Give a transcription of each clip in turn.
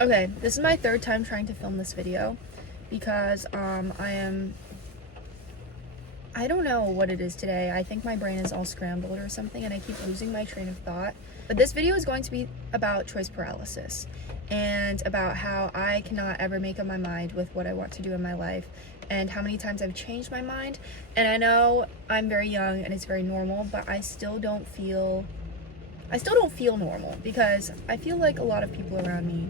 Okay, this is my third time trying to film this video because I don't know what it is today. I think my brain is all scrambled or something and I keep losing my train of thought. But this video is going to be about choice paralysis and about how I cannot ever make up my mind with what I want to do in my life and how many times I've changed my mind. And I know I'm very young and it's very normal, but I still don't feel normal because I feel like a lot of people around me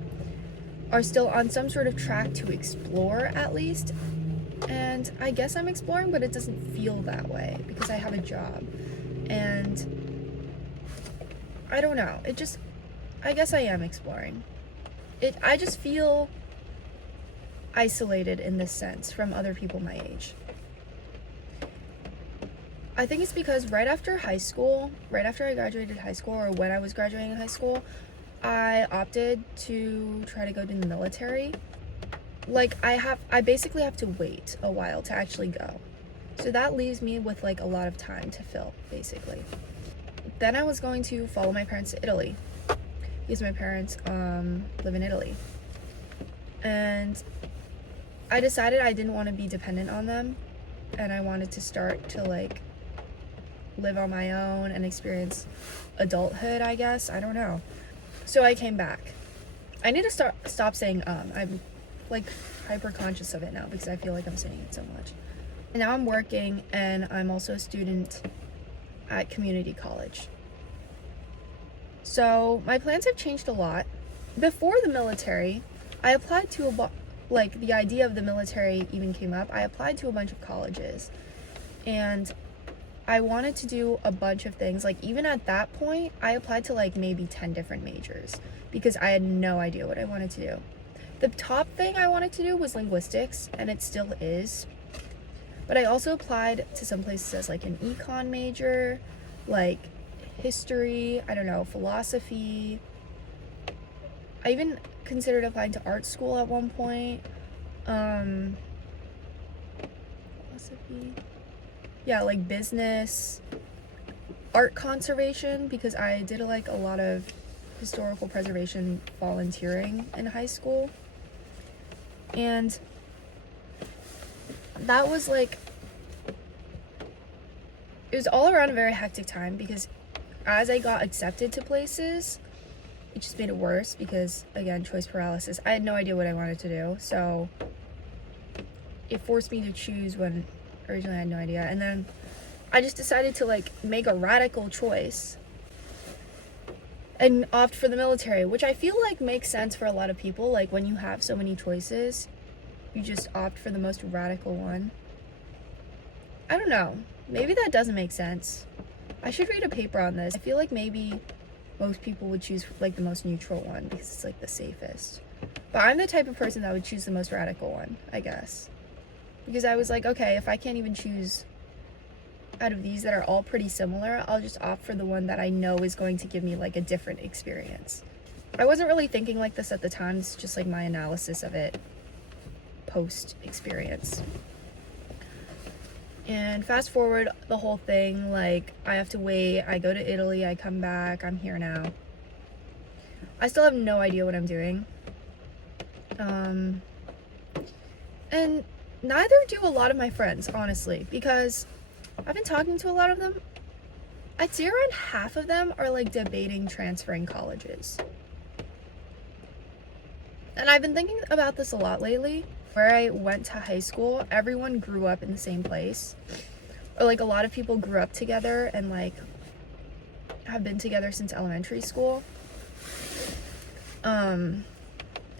are still on some sort of track to explore, at least. And I guess I'm exploring, but it doesn't feel that way because I have a job. And I don't know. I guess I am exploring. I just feel isolated in this sense from other people my age. I think it's because right after I graduated high school, or when I was graduating high school, I opted to try to go to the military. Like, I basically have to wait a while to actually go. So that leaves me with like a lot of time to fill, basically. Then I was going to follow my parents to Italy because my parents live in Italy. And I decided I didn't want to be dependent on them and I wanted to start to like live on my own and experience adulthood, I guess. I don't know. So I came back. I need to stop saying I'm like hyper conscious of it now because I feel like I'm saying it so much. And now I'm working and I'm also a student at community college. So my plans have changed a lot. Before the military, I applied to like the idea of the military even came up. I applied to a bunch of colleges and I wanted to do a bunch of things. Like, even at that point, I applied to like maybe 10 different majors because I had no idea what I wanted to do. The top thing I wanted to do was linguistics, and it still is. But I also applied to some places as like an econ major, like history, I don't know, philosophy. I even considered applying to art school at one point. Philosophy. Yeah, like business, art conservation, because I did like a lot of historical preservation volunteering in high school. And that was like, it was all around a very hectic time because as I got accepted to places, it just made it worse because, again, choice paralysis. I had no idea what I wanted to do, so it forced me to choose when originally I had no idea. And then I just decided to like make a radical choice and opt for the military, which I feel like makes sense for a lot of people. Like, when you have so many choices, you just opt for the most radical one. I don't know. Maybe that doesn't make sense. I should read a paper on this. I feel like maybe most people would choose like the most neutral one because it's like the safest. But I'm the type of person that would choose the most radical one, I guess. Because I was like, okay, if I can't even choose out of these that are all pretty similar, I'll just opt for the one that I know is going to give me like a different experience. I wasn't really thinking like this at the time. It's just like my analysis of it post experience. And fast forward the whole thing, like I have to wait, I go to Italy, I come back, I'm here now. I still have no idea what I'm doing. And neither do a lot of my friends, honestly, because I've been talking to a lot of them. I'd say around half of them are like debating transferring colleges. And I've been thinking about this a lot lately. Where I went to high school, everyone grew up in the same place. Or like a lot of people grew up together and like have been together since elementary school. And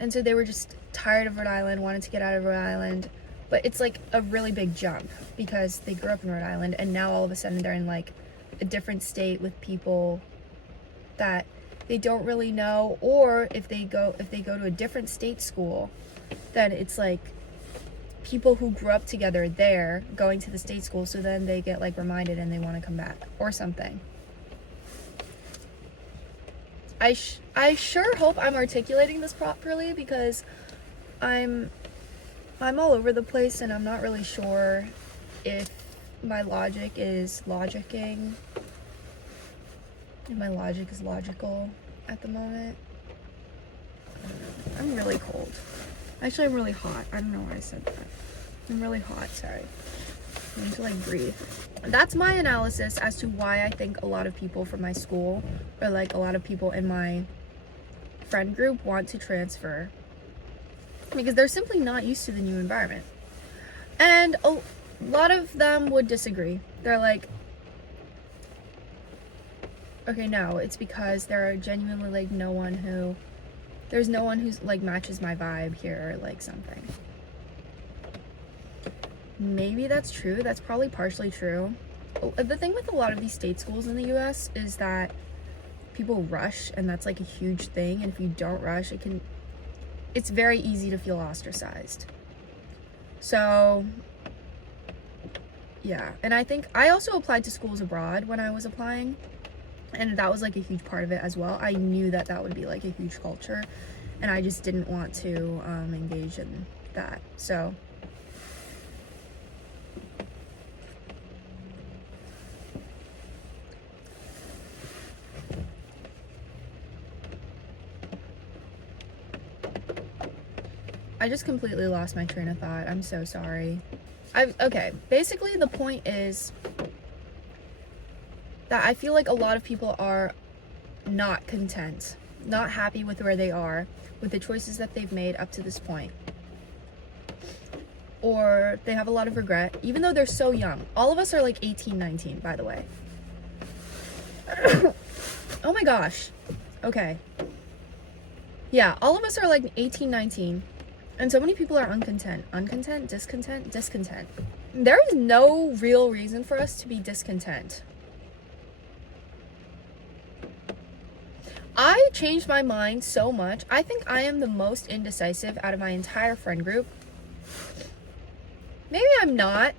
so they were just tired of Rhode Island, wanted to get out of Rhode Island. But it's like a really big jump because they grew up in Rhode Island and now all of a sudden they're in like a different state with people that they don't really know. Or if they go to a different state school, then it's like people who grew up together there going to the state school, so then they get like reminded and they want to come back or something. I sure hope I'm articulating this properly because I'm all over the place and I'm not really sure if my logic is logicking, if my logic is logical at the moment. I'm really cold. Actually, I'm really hot. I don't know why I said that. I'm really hot, sorry. I need to like breathe. That's my analysis as to why I think a lot of people from my school, or like a lot of people in my friend group, want to transfer. Because they're simply not used to the new environment. And a lot of them would disagree. They're like, okay, no, it's because there are genuinely like there's no one who's like matches my vibe here, or like something. Maybe that's true. That's probably partially true. The thing with a lot of these state schools in the US is that people rush, and that's like a huge thing. And if you don't rush, it's very easy to feel ostracized. So yeah, and I think I also applied to schools abroad when I was applying, and that was like a huge part of it as well. I knew that would be like a huge culture, and I just didn't want to engage in that. So I just completely lost my train of thought. I'm so sorry. Okay, basically the point is that I feel like a lot of people are not content, not happy with where they are, with the choices that they've made up to this point. Or they have a lot of regret, even though they're so young. All of us are like 18, 19, by the way. Oh my gosh. Okay. Yeah, all of us are like 18, 19. And so many people are uncontent. Uncontent, discontent, discontent. There is no real reason for us to be discontent. I changed my mind so much. I think I am the most indecisive out of my entire friend group. Maybe I'm not.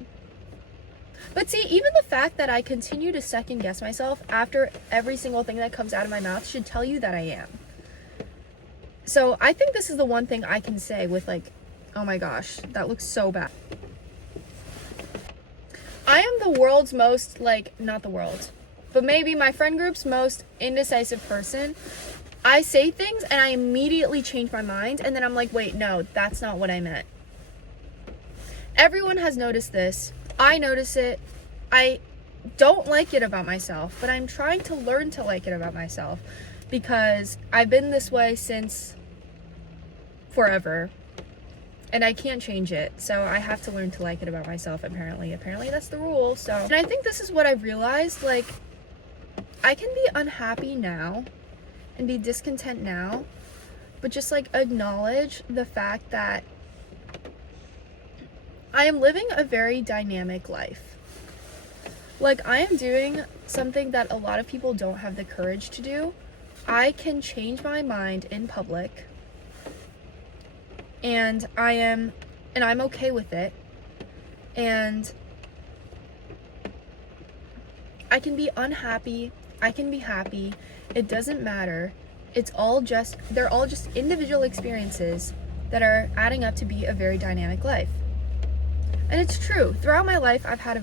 But see, even the fact that I continue to second guess myself after every single thing that comes out of my mouth should tell you that I am. So I think this is the one thing I can say with like, oh my gosh, that looks so bad. I am the world's most, like, not the world, but maybe my friend group's most indecisive person. I say things and I immediately change my mind, and then I'm like, wait, no, that's not what I meant. Everyone has noticed this. I notice it. I don't like it about myself, but I'm trying to learn to like it about myself, because I've been this way since forever, and I can't change it. So I have to learn to like it about myself, apparently. Apparently that's the rule. So, and I think this is what I've realized, like, I can be unhappy now and be discontent now, but just like acknowledge the fact that I am living a very dynamic life. Like, I am doing something that a lot of people don't have the courage to do. I can change my mind in public, and I'm okay with it. And I can be unhappy, I can be happy. It doesn't matter. They're all just individual experiences that are adding up to be a very dynamic life. And it's true. Throughout my life, I've had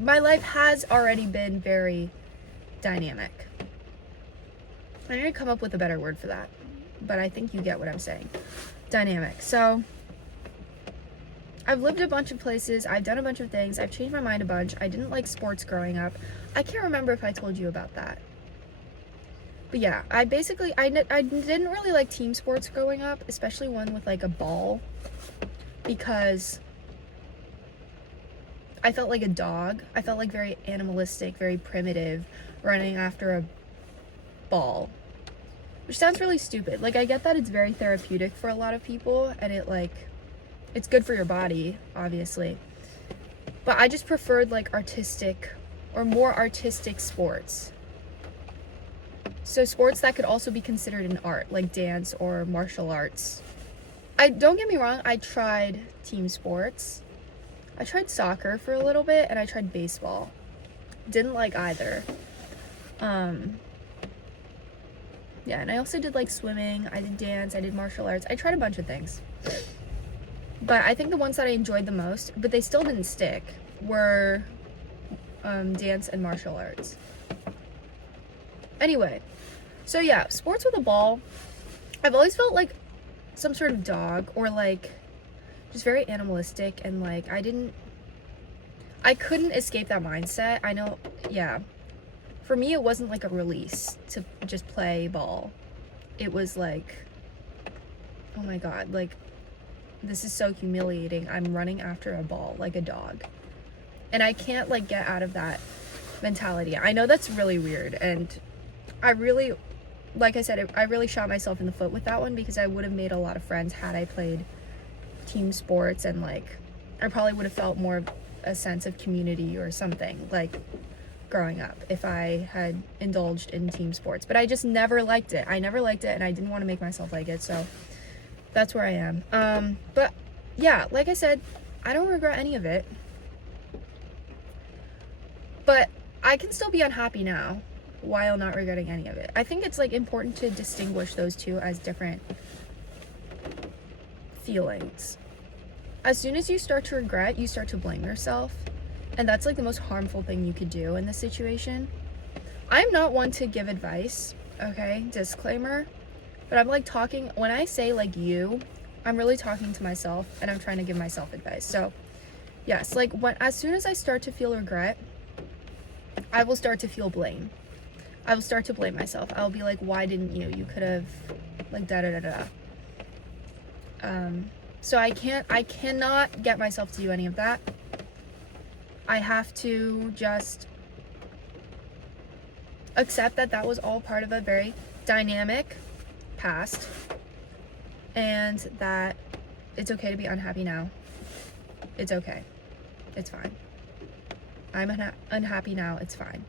my life has already been very dynamic. I need to come up with a better word for that, but I think you get what I'm saying. Dynamic. So I've lived a bunch of places. I've done a bunch of things. I've changed my mind a bunch. I didn't like sports growing up. I can't remember if I told you about that. But yeah, I didn't really like team sports growing up, especially one with like a ball, because I felt like a dog. I felt like very animalistic, very primitive, running after a ball, which sounds really stupid. Like, I get that it's very therapeutic for a lot of people, and it's good for your body, obviously, but I just preferred like more artistic sports. So sports that could also be considered an art, like dance or martial arts. Don't get me wrong, I tried team sports. I tried soccer for a little bit, and I tried baseball. Didn't like either. Yeah, and I also did like swimming, I did dance, I did martial arts. I tried a bunch of things. But I think the ones that I enjoyed the most, but they still didn't stick, were dance and martial arts. Anyway, so yeah, sports with a ball I've always felt like some sort of dog, or like just very animalistic, and like I couldn't escape that mindset. I know, yeah. For me, it wasn't like a release to just play ball. It was like, oh my god, like, this is so humiliating. I'm running after a ball like a dog. And I can't like get out of that mentality. I know that's really weird, and I really, like I said, I really shot myself in the foot with that one, because I would have made a lot of friends had I played team sports, and like I probably would have felt more of a sense of community or something like growing up if I had indulged in team sports. But I just never liked it. I never liked it, and I didn't want to make myself like it, so that's where I am. But yeah, like I said, I don't regret any of it, but I can still be unhappy now while not regretting any of it. I think it's like important to distinguish those two as different feelings. As soon as you start to regret, you start to blame yourself, and that's like the most harmful thing you could do in this situation. I'm not one to give advice, okay, disclaimer, but I'm like talking, when I say like you, I'm really talking to myself, and I'm trying to give myself advice. So yes, like as soon as I start to feel regret, I will start to feel blame. I will start to blame myself. I'll be like, why didn't you? You could have, like, da da da da. So I cannot get myself to do any of that. I have to just accept that that was all part of a very dynamic past, and that it's okay to be unhappy now. It's okay. It's fine. I'm unhappy now. It's fine.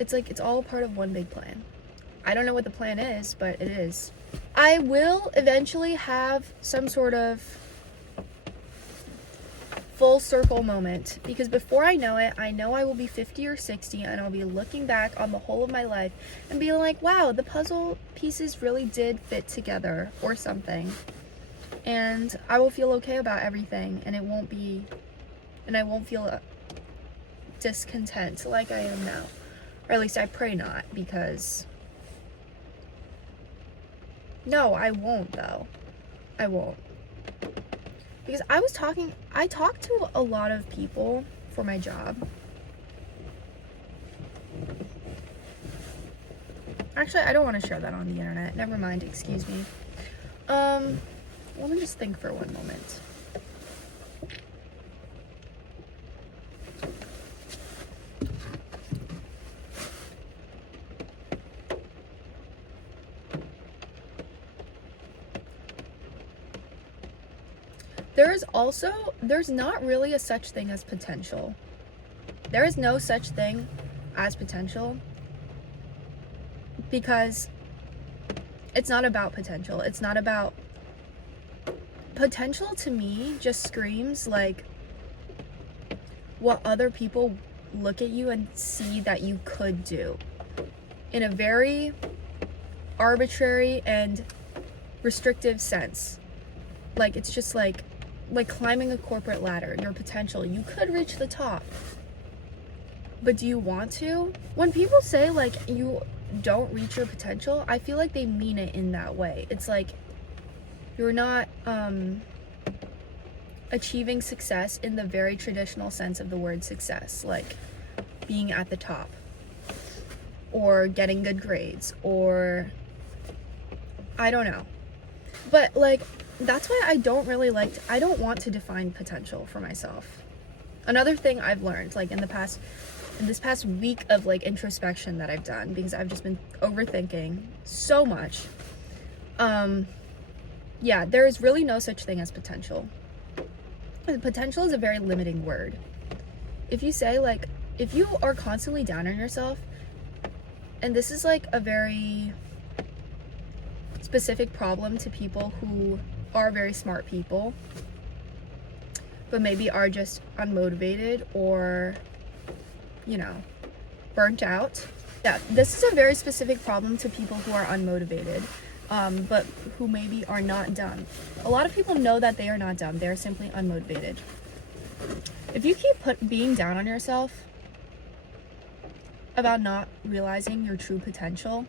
It's like, it's all part of one big plan. I don't know what the plan is, but it is. I will eventually have some sort of full circle moment, because before I know it, I know I will be 50 or 60, and I'll be looking back on the whole of my life and be like, wow, the puzzle pieces really did fit together or something. And I will feel okay about everything, and I won't feel discontent like I am now. Or at least I pray not, because no, I won't though. I won't. Because I talked to a lot of people for my job. Actually, I don't want to share that on the internet. Never mind, excuse me. Let me just think for one moment. There's not really a such thing as potential. There is no such thing as potential, because it's not about potential. It's not about potential. To me, just screams like what other people look at you and see that you could do in a very arbitrary and restrictive sense. Like, it's just like climbing a corporate ladder. Your potential, you could reach the top, but do you want to? When people say like you don't reach your potential, I feel like they mean it in that way. It's like you're not achieving success in the very traditional sense of the word success, like being at the top or getting good grades, or I don't know. But like, that's why I don't want to define potential for myself. Another thing I've learned, like in this past week of like introspection that I've done, because I've just been overthinking so much. Yeah, there is really no such thing as potential. Potential is a very limiting word. If you say like, if you are constantly down on yourself, and this is like a very specific problem to people who are very smart people, but maybe are just unmotivated or, you know, burnt out. Yeah, this is a very specific problem to people who are unmotivated, but who maybe are not dumb. A lot of people know that they are not dumb. They're simply unmotivated. If you keep being down on yourself about not realizing your true potential,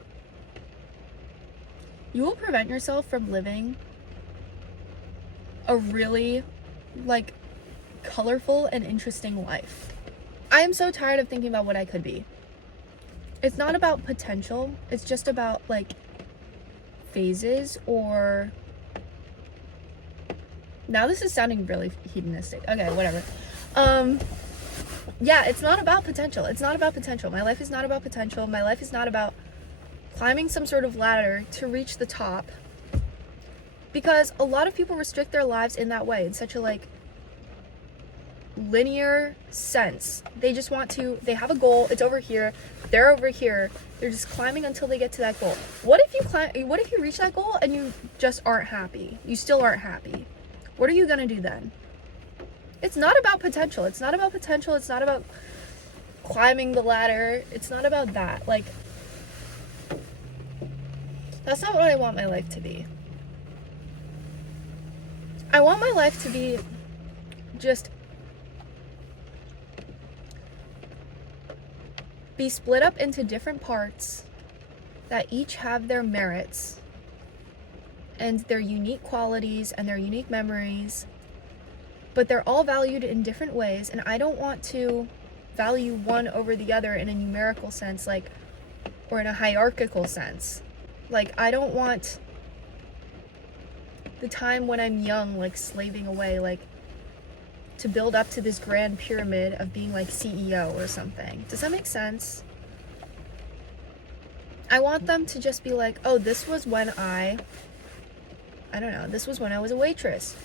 you will prevent yourself from living a really, like, colorful and interesting life. I am so tired of thinking about what I could be. It's not about potential. It's just about, like, phases or... Now this is sounding really hedonistic. Okay, whatever. Yeah, it's not about potential. It's not about potential. My life is not about potential. My life is not about climbing some sort of ladder to reach the top. Because a lot of people restrict their lives in that way, in such a, like, linear sense. They just want to, they have a goal, it's over here, they're over here, they're just climbing until they get to that goal. What if you reach that goal and you just aren't happy? You still aren't happy. What are you gonna do then? It's not about potential. It's not about potential. It's not about climbing the ladder. It's not about that. Like, that's not what I want my life to be. I want my life to be just be split up into different parts that each have their merits and their unique qualities and their unique memories, but they're all valued in different ways, and I don't want to value one over the other in a numerical sense, like, or in a hierarchical sense. Like, I don't want the time when I'm young, like, slaving away, like, to build up to this grand pyramid of being, like, CEO or something. Does that make sense? I want them to just be like, oh, this was when I don't know, this was when I was a waitress.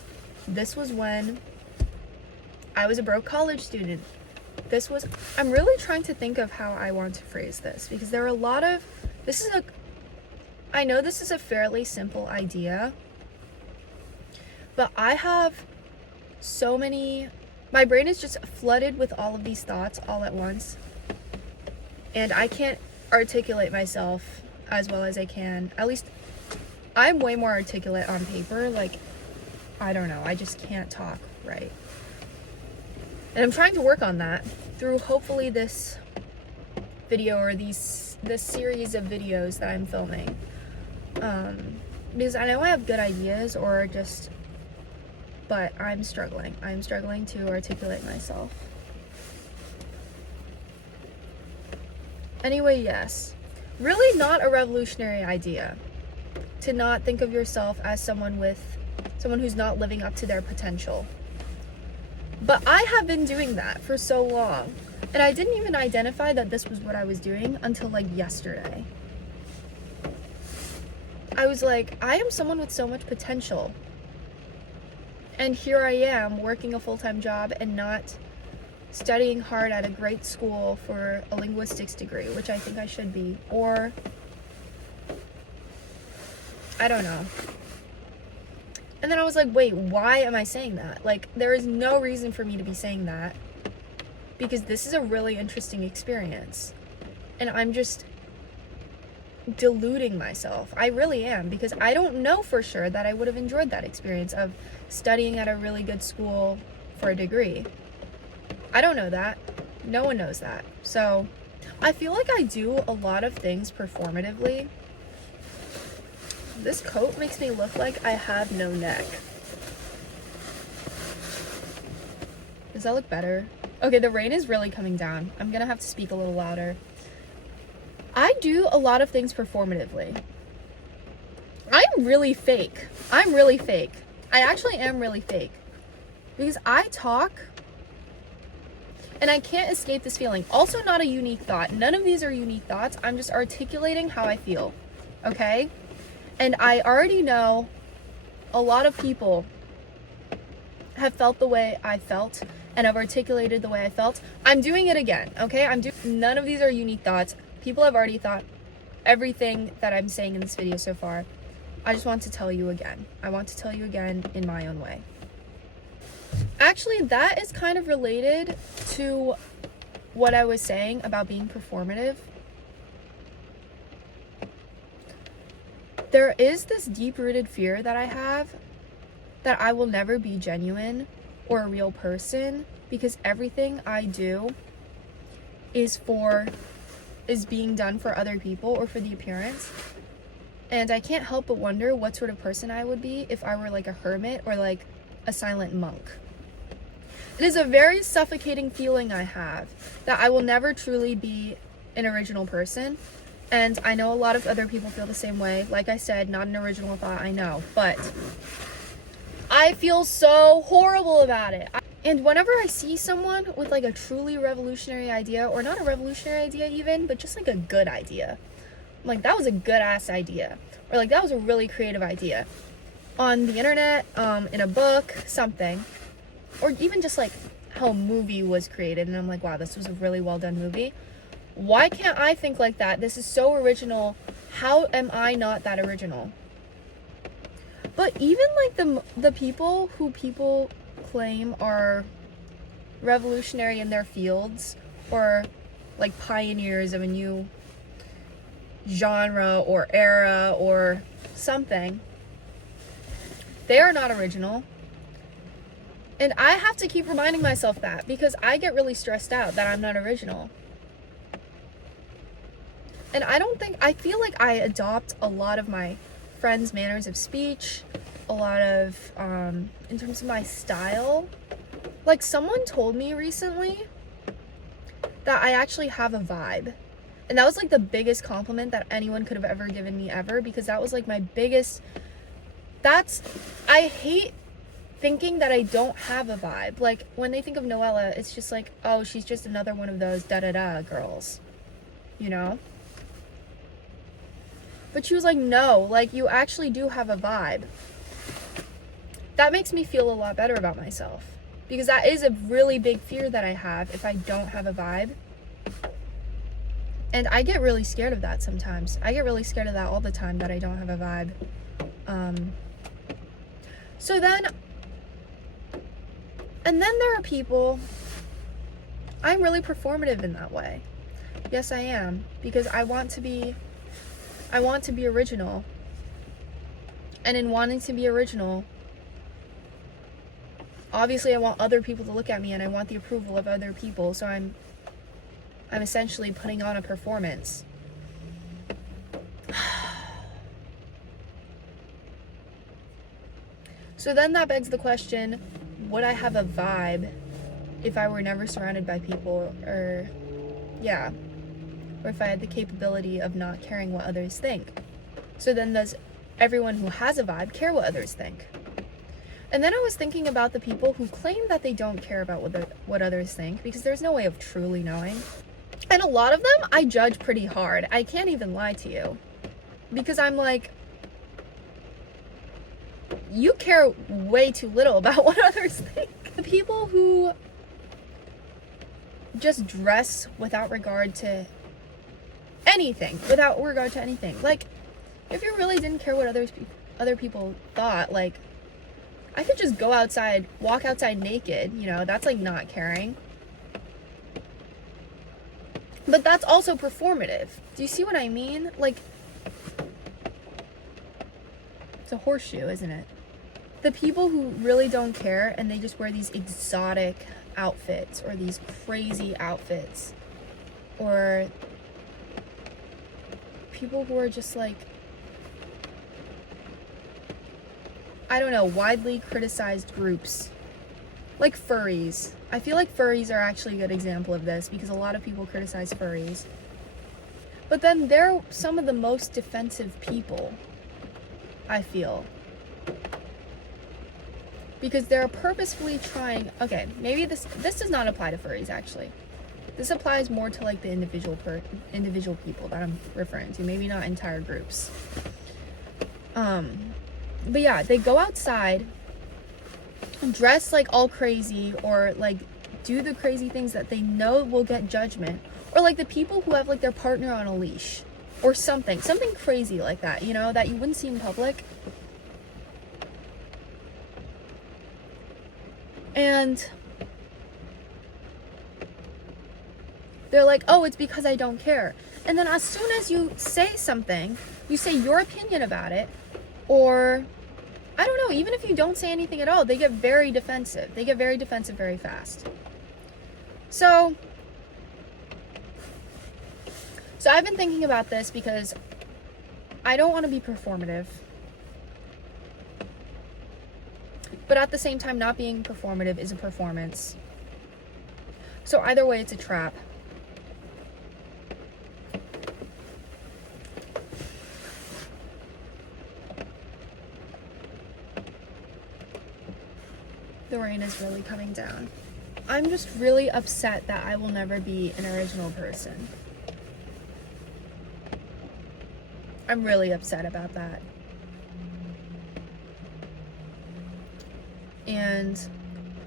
This was when I was a broke college student. I'm really trying to think of how I want to phrase this, because there are a lot of, I know this is a fairly simple idea, but I have so many, my brain is just flooded with all of these thoughts all at once, and I can't articulate myself as well as I can. At least I'm way more articulate on paper. Like, I don't know, I just can't talk right. And I'm trying to work on that through hopefully this video or this series of videos that I'm filming. Because I know I have good ideas but I'm struggling. I'm struggling to articulate myself. Anyway, yes. Really not a revolutionary idea to not think of yourself as someone who's not living up to their potential. But I have been doing that for so long, and I didn't even identify that this was what I was doing until, like, yesterday. I was like, I am someone with so much potential, and here I am working a full-time job and not studying hard at a great school for a linguistics degree, which I think I should be, or I don't know. And then I was like, wait, why am I saying that? Like, there is no reason for me to be saying that, because this is a really interesting experience, and I'm just deluding myself. I really am, because I don't know for sure that I would have enjoyed that experience of studying at a really good school for a degree. I don't know that. No one knows that. So I feel like I do a lot of things performatively. This coat makes me look like I have no neck. Does that look better? Okay, the rain is really coming down. I'm gonna have to speak a little louder. I do a lot of things performatively. I'm really fake. I'm really fake. I actually am really fake. Because I talk and I can't escape this feeling. Also not a unique thought. None of these are unique thoughts. I'm just articulating how I feel. Okay? And I already know a lot of people have felt the way I felt and have articulated the way I felt. I'm doing it again, okay? None of these are unique thoughts. People have already thought everything that I'm saying in this video so far. I just want to tell you again. I want to tell you again in my own way. Actually, that is kind of related to what I was saying about being performative. There is this deep-rooted fear that I have that I will never be genuine or a real person, because everything I do is being done for other people or for the appearance. And I can't help but wonder what sort of person I would be if I were like a hermit or like a silent monk. It is a very suffocating feeling I have that I will never truly be an original person. And I know a lot of other people feel the same way. Like I said, not an original thought, I know. But I feel so horrible about it. And whenever I see someone with like a truly revolutionary idea, or not a revolutionary idea even, but just like a good idea, I'm like, that was a good ass idea. Or like, that was a really creative idea. On the internet, in a book, something. Or even just like how a movie was created. And I'm like, wow, this was a really well done movie. Why can't I think like that? This is so original. How am I not that original? But even like the people who people claim are revolutionary in their fields, or like pioneers of a new genre or era or something, they are not original. And I have to keep reminding myself that, because I get really stressed out that I'm not original. And I feel like I adopt a lot of my friends' manners of speech, a lot of, in terms of my style. Like, someone told me recently that I actually have a vibe. And that was like the biggest compliment that anyone could have ever given me ever, because that was like my biggest, I hate thinking that I don't have a vibe. Like, when they think of Noella, it's just like, oh, she's just another one of those da-da-da girls, you know? But she was like, no, like, you actually do have a vibe. That makes me feel a lot better about myself, because that is a really big fear that I have if I don't have a vibe. And I get really scared of that sometimes. I get really scared of that all the time, that I don't have a vibe. So then, and then there are people, I'm really performative in that way. Yes, I am, because I want to be original. And in wanting to be original, obviously I want other people to look at me, and I want the approval of other people, so I'm essentially putting on a performance. So then that begs the question, would I have a vibe if I were never surrounded by people, or if I had the capability of not caring what others think? So then does everyone who has a vibe care what others think? And then I was thinking about the people who claim that they don't care about what others think, because there's no way of truly knowing. And a lot of them I judge pretty hard. I can't even lie to you. Because I'm like, you care way too little about what others think. The people who just dress without regard to anything. Like, if you really didn't care what other people thought, like, I could just go outside, walk outside naked, you know, that's like not caring. But that's also performative. Do you see what I mean? Like, it's a horseshoe, isn't it? The people who really don't care and they just wear these exotic outfits, or these crazy outfits, or people who are just like, I don't know, widely criticized groups. Like furries. I feel like furries are actually a good example of this, because a lot of people criticize furries. But then they're some of the most defensive people, I feel. Because they're purposefully trying, okay, maybe this does not apply to furries, actually. This applies more to like the individual people that I'm referring to, maybe not entire groups. But yeah, they go outside, dress like all crazy, or like do the crazy things that they know will get judgment, or like the people who have like their partner on a leash, or something crazy like that, you know, that you wouldn't see in public. And they're like, oh, it's because I don't care. And then as soon as you say something, you say your opinion about it, or I don't know, even if you don't say anything at all, they get very defensive. They get very defensive very fast. So I've been thinking about this, because I don't want to be performative. But at the same time, not being performative is a performance. So either way, it's a trap. The rain is really coming down. I'm just really upset that I will never be an original person. I'm really upset about that. And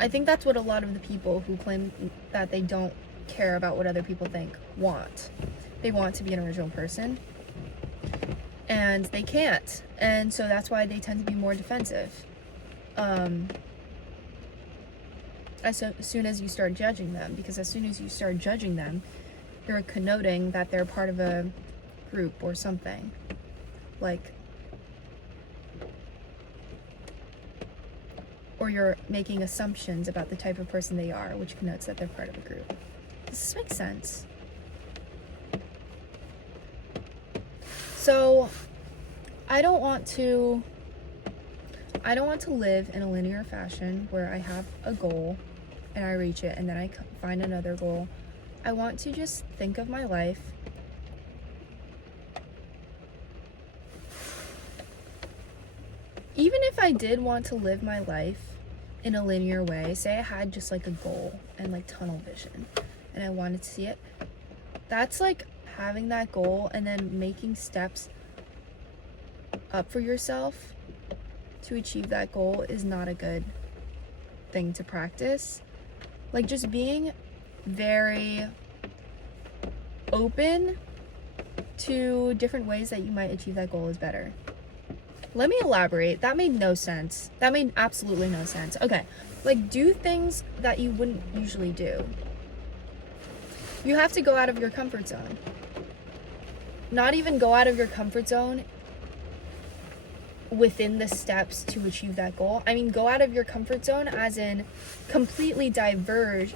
I think that's what a lot of the people who claim that they don't care about what other people think want. They want to be an original person. And they can't. And so that's why they tend to be more defensive. As soon as you start judging them. Because as soon as you start judging them, you're connoting that they're part of a group or something. Like, or you're making assumptions about the type of person they are, which connotes that they're part of a group. Does this make sense? So, I don't want to live in a linear fashion where I have a goal and I reach it and then I find another goal. I want to just think of my life even if I did want to live my life in a linear way, say I had just like a goal and like tunnel vision and I wanted to see it, that's like having that goal and then making steps up for yourself to achieve that goal is not a good thing to practice. Like, just being very open to different ways that you might achieve that goal is better. Let me elaborate. That made no sense. That made absolutely no sense. Okay, like, do things that you wouldn't usually do. You have to go out of your comfort zone. Not even go out of your comfort zone within the steps to achieve that goal. I mean, go out of your comfort zone as in completely diverge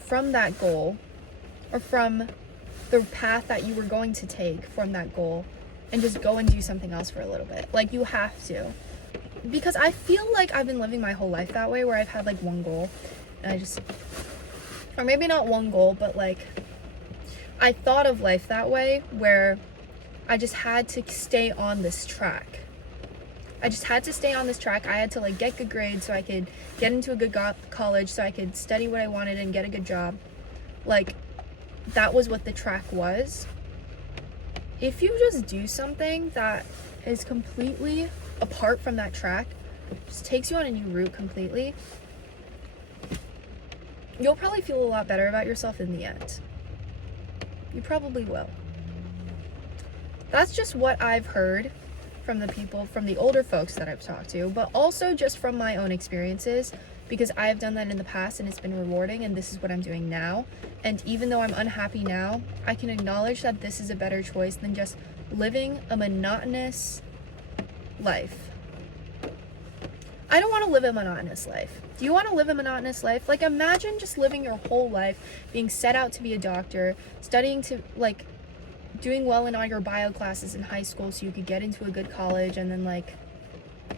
from that goal or from the path that you were going to take from that goal and just go and do something else for a little bit. Like, you have to. Because I feel like I've been living my whole life that way, where I've had like one goal and I just, or maybe not one goal, but like I thought of life that way, where I just had to stay on this track. I just had to stay on this track. I had to like get good grades so I could get into a good college, so I could study what I wanted and get a good job. Like, that was what the track was. If you just do something that is completely apart from that track, just takes you on a new route completely, you'll probably feel a lot better about yourself in the end. You probably will. That's just what I've heard from the people, from the older folks that I've talked to, but also just from my own experiences, because I've done that in the past and it's been rewarding, and this is what I'm doing now. And even though I'm unhappy now, I can acknowledge that this is a better choice than just living a monotonous life. I don't want to live a monotonous life. Do you want to live a monotonous life? Like, imagine just living your whole life being set out to be a doctor, studying to, like, doing well in all your bio classes in high school so you could get into a good college, and then like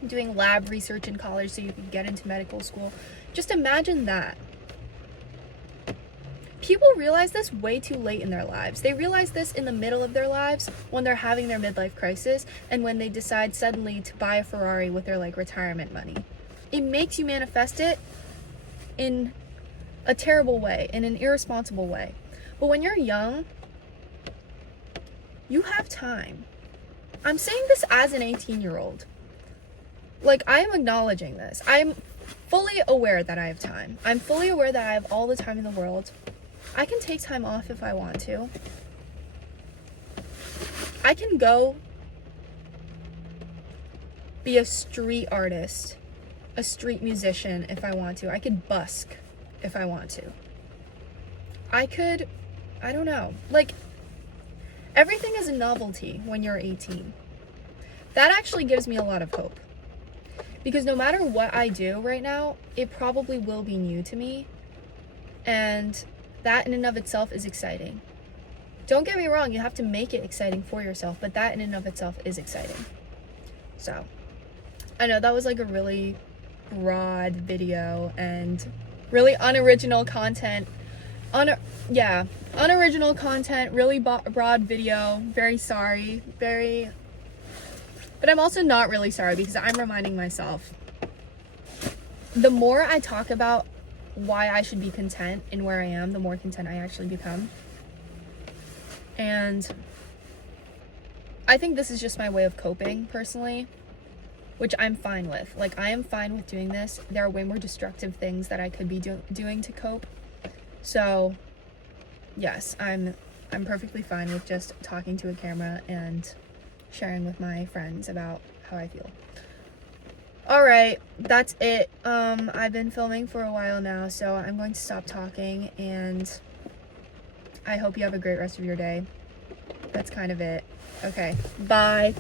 doing lab research in college so you could get into medical school. Just imagine that. People realize this way too late in their lives. They realize this in the middle of their lives when they're having their midlife crisis and when they decide suddenly to buy a Ferrari with their like retirement money. It makes you manifest it in a terrible way, in an irresponsible way. But when you're young, you have time. I'm saying this as an 18-year-old. Like, I am acknowledging this. I'm fully aware that I have time. I'm fully aware that I have all the time in the world. I can take time off if I want to. I can go be a street artist, a street musician if I want to. I could busk if I want to. I don't know. Like, everything is a novelty when you're 18. That actually gives me a lot of hope. Because no matter what I do right now, it probably will be new to me. And that in and of itself is exciting. Don't get me wrong, you have to make it exciting for yourself, but that in and of itself is exciting. So, I know that was like a really broad video and really unoriginal content. Unoriginal content, really broad video. Very sorry. But I'm also not really sorry because I'm reminding myself. The more I talk about why I should be content in where I am, the more content I actually become. And I think this is just my way of coping personally, which I'm fine with. Like, I am fine with doing this. There are way more destructive things that I could be doing to cope. So, yes, I'm perfectly fine with just talking to a camera and sharing with my friends about how I feel. All right, that's it. I've been filming for a while now, so I'm going to stop talking, and I hope you have a great rest of your day. That's kind of it. Okay, bye.